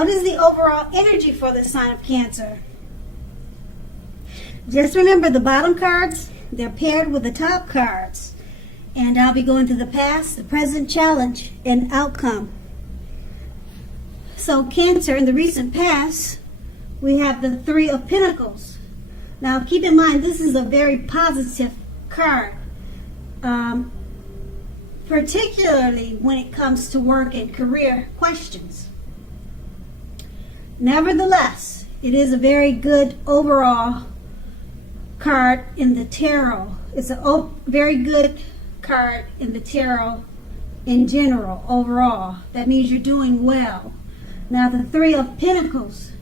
What is the overall energy for the sign of Cancer? Just remember the bottom cards, they're paired with the top cards. And I'll be going to the past, the present, challenge, and outcome. So Cancer, in the recent past, we have the Three of Pentacles. Now keep in mind, this is a very positive card. Particularly when it comes to work and career questions. Nevertheless, it is a very good overall card in the tarot. It's a very good card in the tarot in general, overall. That means you're doing well. Now the Three of Pentacles,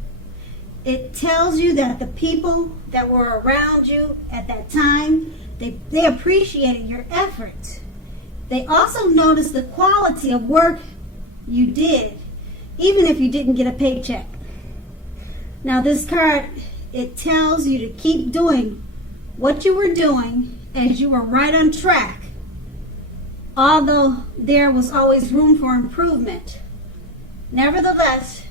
it tells you that the people that were around you at that time, they appreciated your efforts. They also noticed the quality of work you did, even if you didn't get a paycheck. Now this card, it tells you to keep doing what you were doing as you were right on track, although there was always room for improvement. Nevertheless,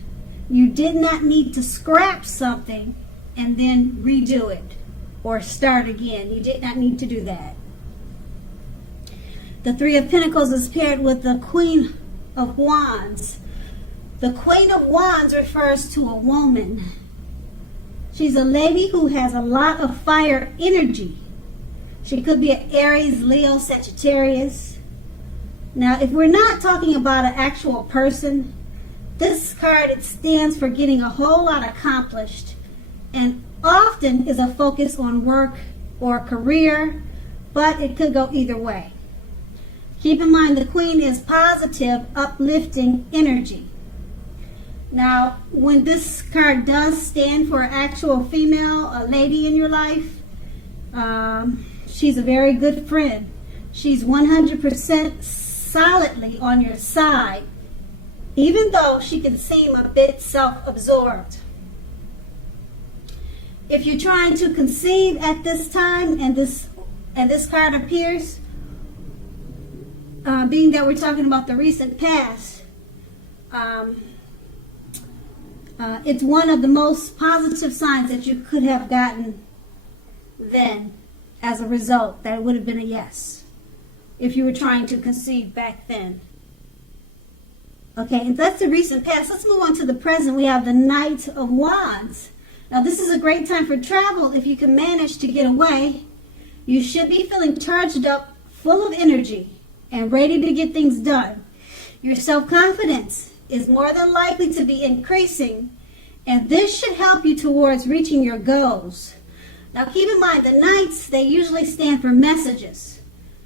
you did not need to scrap something and then redo it or start again. You did not need to do that. The Three of Pentacles is paired with the Queen of Wands. The Queen of Wands refers to a woman. She's a lady who has a lot of fire energy. She could be an Aries, Leo, Sagittarius. Now, if we're not talking about an actual person, this card, it stands for getting a whole lot accomplished and often is a focus on work or career, but it could go either way. Keep in mind the Queen is positive, uplifting energy. Now, when this card does stand for an actual female, a lady in your life, she's a very good friend. She's 100% solidly on your side, even though she can seem a bit self-absorbed. If you're trying to conceive at this time and this card appears, being that we're talking about the recent past, it's one of the most positive signs that you could have gotten then as a result, that it would have been a yes if you were trying to conceive back then. Okay, and that's the recent past. Let's move on to the present. We have the Knight of Wands. Now this is a great time for travel if you can manage to get away. You should be feeling charged up, full of energy, and ready to get things done. Your self-confidence is more than likely to be increasing, and this should help you towards reaching your goals. Now keep in mind, the Knights, they usually stand for messages,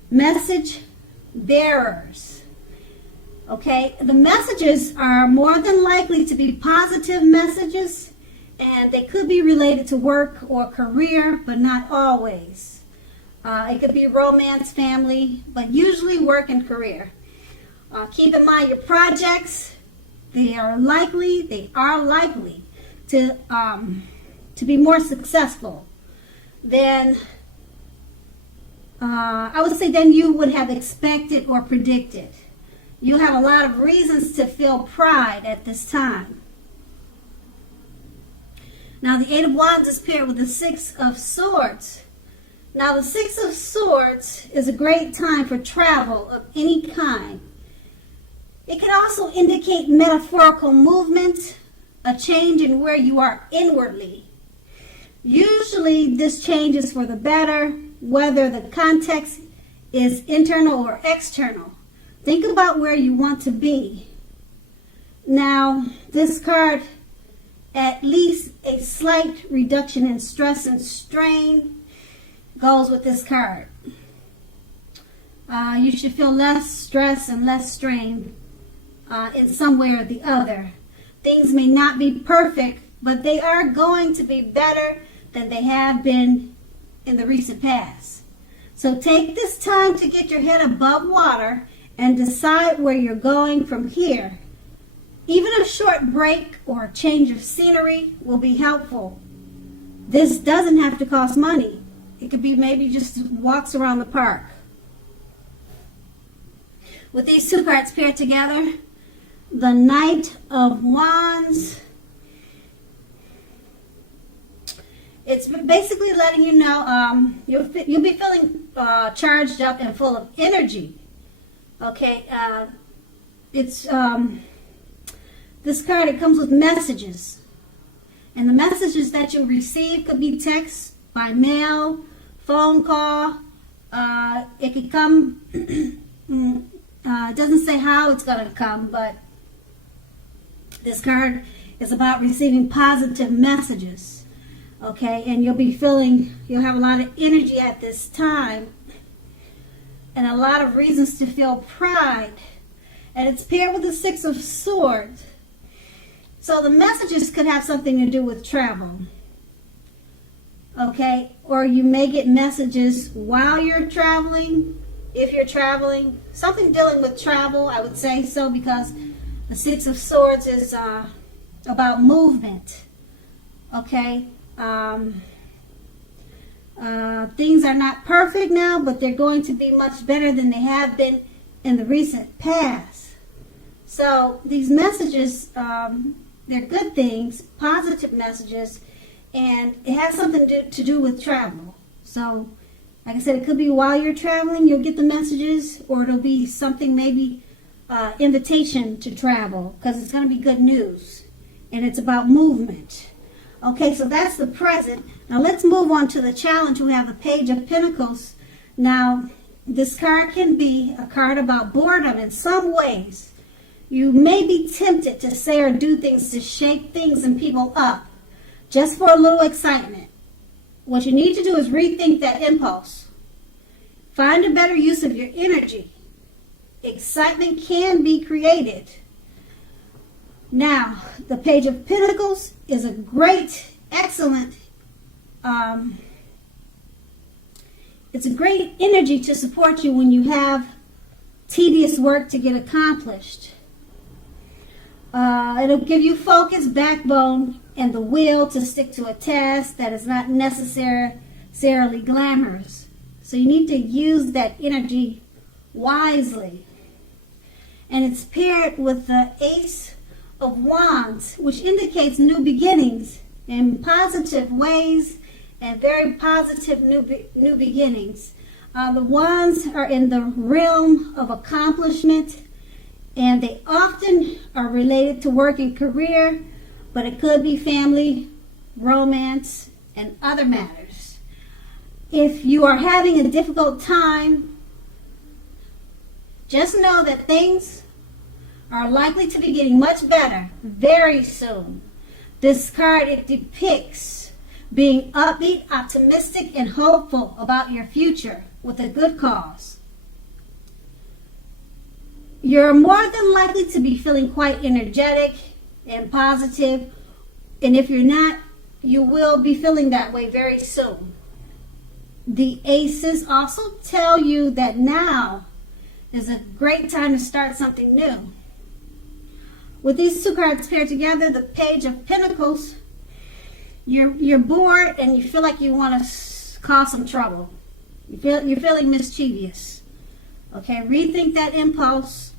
message bearers. Okay, the messages are more than likely to be positive messages, and they could be related to work or career, but not always. It could be romance, family, but usually work and career. Keep in mind your projects, they are likely to be more successful than I would say than you would have expected or predicted. You have a lot of reasons to feel pride at this time. Now the Eight of Wands is paired with the Six of Swords. Now the Six of Swords is a great time for travel of any kind. It can also indicate metaphorical movement, a change in where you are inwardly. Usually this change is for the better, whether the context is internal or external. Think about where you want to be. Now, this card, at least a slight reduction in stress and strain goes with this card. You should feel less stress and less strain in some way or the other. Things may not be perfect, but they are going to be better than they have been in the recent past. So take this time to get your head above water and decide where you're going from here. Even a short break or a change of scenery will be helpful. This doesn't have to cost money. It could be maybe just walks around the park. With these two cards paired together, the Knight of Wands it's basically letting you know you'll be feeling charged up and full of energy. Okay, it's this card. It comes with messages, and the messages that you'll receive could be text, by mail, phone call. It could come. It doesn't say how it's going to come, but this card is about receiving positive messages. Okay, and you'll have a lot of energy at this time and a lot of reasons to feel pride. And it's paired with the Six of Swords. So the messages could have something to do with travel. Okay, or you may get messages while you're traveling, if you're traveling. Something dealing with travel, I would say so, because the Six of Swords is about movement. Okay, things are not perfect now, but they're going to be much better than they have been in the recent past. So these messages, they're good things, positive messages, and it has something to do with travel. So, like I said, it could be while you're traveling, you'll get the messages, or it'll be something maybe invitation to travel, because it's going to be good news, and it's about movement. Okay, so that's the present. Now let's move on to the challenge. We have the Page of Pentacles. Now, this card can be a card about boredom in some ways. You may be tempted to say or do things to shake things and people up, just for a little excitement. What you need to do is rethink that impulse. Find a better use of your energy. Excitement can be created. Now, the Page of Pentacles is a great, excellent, it's a great energy to support you when you have tedious work to get accomplished. It'll give you focus, backbone, and the will to stick to a task that is not necessarily glamorous. So you need to use that energy wisely. And it's paired with the Ace of Wands, which indicates new beginnings in positive ways and very positive new beginnings. The Wands are in the realm of accomplishment, and they often are related to work and career, but it could be family, romance, and other matters. If you are having a difficult time, just know that things are likely to be getting much better very soon. This card, it depicts being upbeat, optimistic, and hopeful about your future with a good cause. You're more than likely to be feeling quite energetic and positive, and if you're not, you will be feeling that way very soon. The aces also tell you that now is a great time to start something new. With these two cards paired together, the Page of Pentacles, you're bored and you feel like you want to cause some trouble. You're feeling mischievous. Okay, rethink that impulse.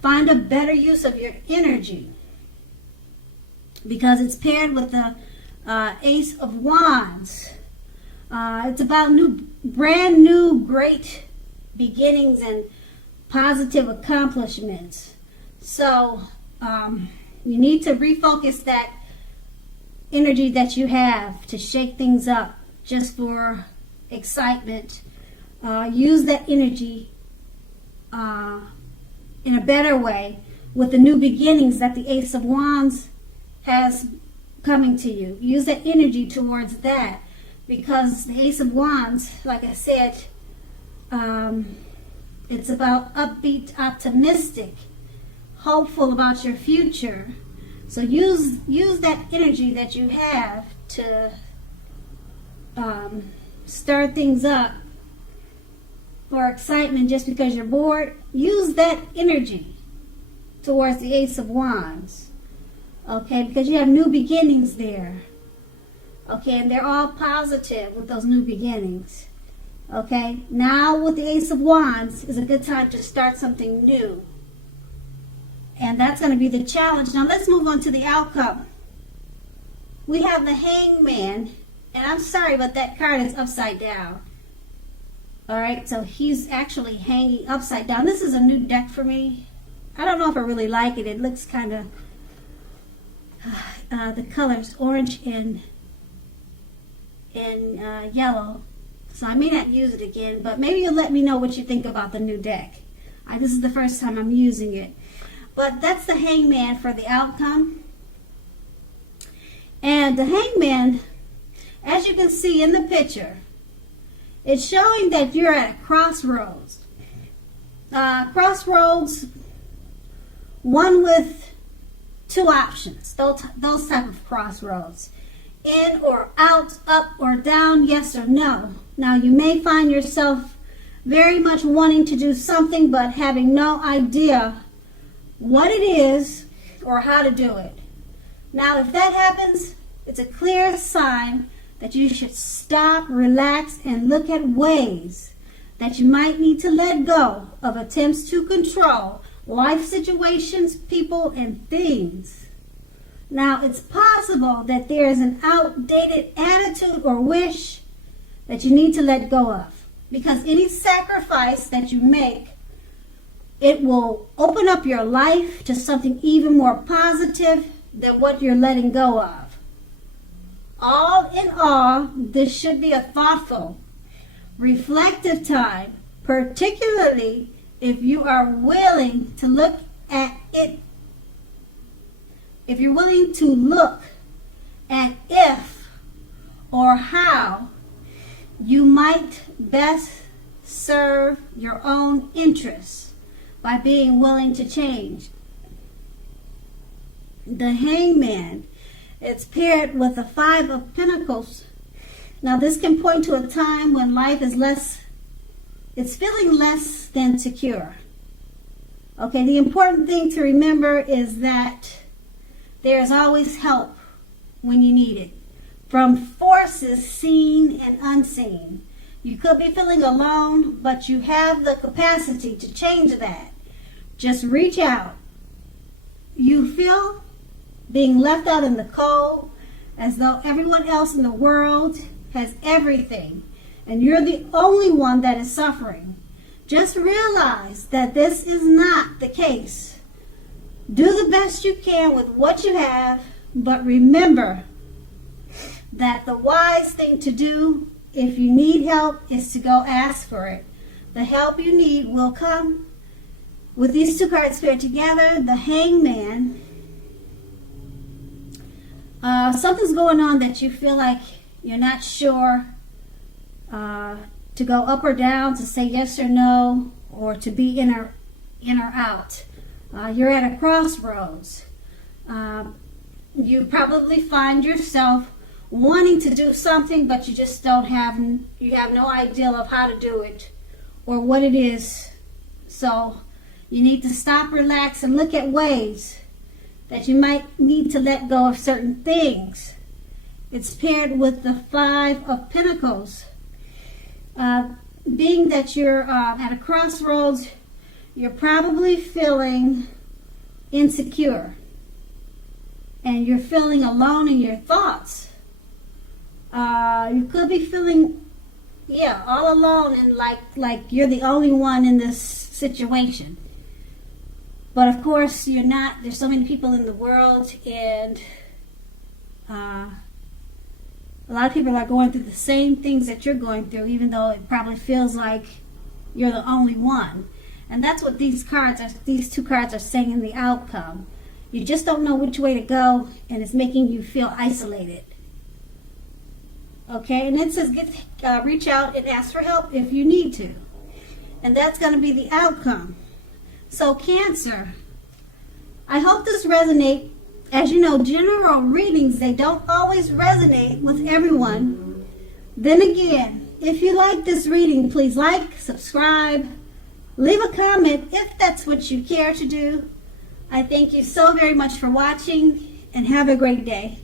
Find a better use of your energy, because it's paired with the Ace of Wands. It's about brand new, great beginnings and positive accomplishments. So you need to refocus that energy that you have to shake things up just for excitement. Use that energy in a better way with the new beginnings that the Ace of Wands has coming to you. Use that energy towards that, because the Ace of Wands, like I said, it's about upbeat, optimistic, hopeful about your future. So use that energy that you have to stir things up for excitement just because you're bored. Use that energy towards the Ace of Wands. Okay, because you have new beginnings there. Okay, and they're all positive with those new beginnings. Okay, now with the Ace of Wands is a good time to start something new. And that's going to be the challenge. Now let's move on to the outcome. We have the Hangman, And I'm sorry, but that card is upside down. All right, so he's actually hanging upside down. This is a new deck for me. I don't know if I really like it. It looks kind of, the colors orange and yellow. So I may not use it again, but maybe you'll let me know what you think about the new deck. This is the first time I'm using it. But that's the Hangman for the outcome. And the Hangman, as you can see in the picture, it's showing that you're at a crossroads. Crossroads, one with two options, those type of crossroads. In or out, up or down, yes or no. Now you may find yourself very much wanting to do something but having no idea what it is or how to do it. Now if that happens, it's a clear sign that you should stop, relax, and look at ways that you might need to let go of attempts to control life situations, people, and things. Now, it's possible that there is an outdated attitude or wish that you need to let go of, because any sacrifice that you make, it will open up your life to something even more positive than what you're letting go of. All in all, this should be a thoughtful, reflective time, particularly if you are willing to look at it. If you're willing to look at if or how you might best serve your own interests by being willing to change. The Hangman, it's paired with the Five of Pentacles. Now this can point to a time when life is it's feeling less than secure. Okay, the important thing to remember is that there's always help when you need it, from forces seen and unseen. You could be feeling alone, but you have the capacity to change that. Just reach out. You feel being left out in the cold, as though everyone else in the world has everything, and you're the only one that is suffering. Just realize that this is not the case. Do the best you can with what you have, but remember that the wise thing to do if you need help is to go ask for it. The help you need will come. With these two cards paired together, the Hangman, something's going on that you feel like you're not sure to go up or down, to say yes or no, or to be in or out. You're at a crossroads. You probably find yourself wanting to do something, but you just you have no idea of how to do it or what it is. So you need to stop, relax, and look at ways that you might need to let go of certain things. It's paired with the Five of Pentacles. Being that you're at a crossroads, you're probably feeling insecure, and you're feeling alone in your thoughts. You could be feeling, all alone, and like you're the only one in this situation. But of course, you're not. There's so many people in the world, and a lot of people are going through the same things that you're going through, even though it probably feels like you're the only one. And that's what these two cards are saying in the outcome. You just don't know which way to go, and it's making you feel isolated. Okay, and it says reach out and ask for help if you need to. And that's going to be the outcome. So Cancer, I hope this resonates. As you know, general readings, they don't always resonate with everyone. Then again, if you like this reading, please like, subscribe, leave a comment if that's what you care to do. I thank you so very much for watching, and have a great day.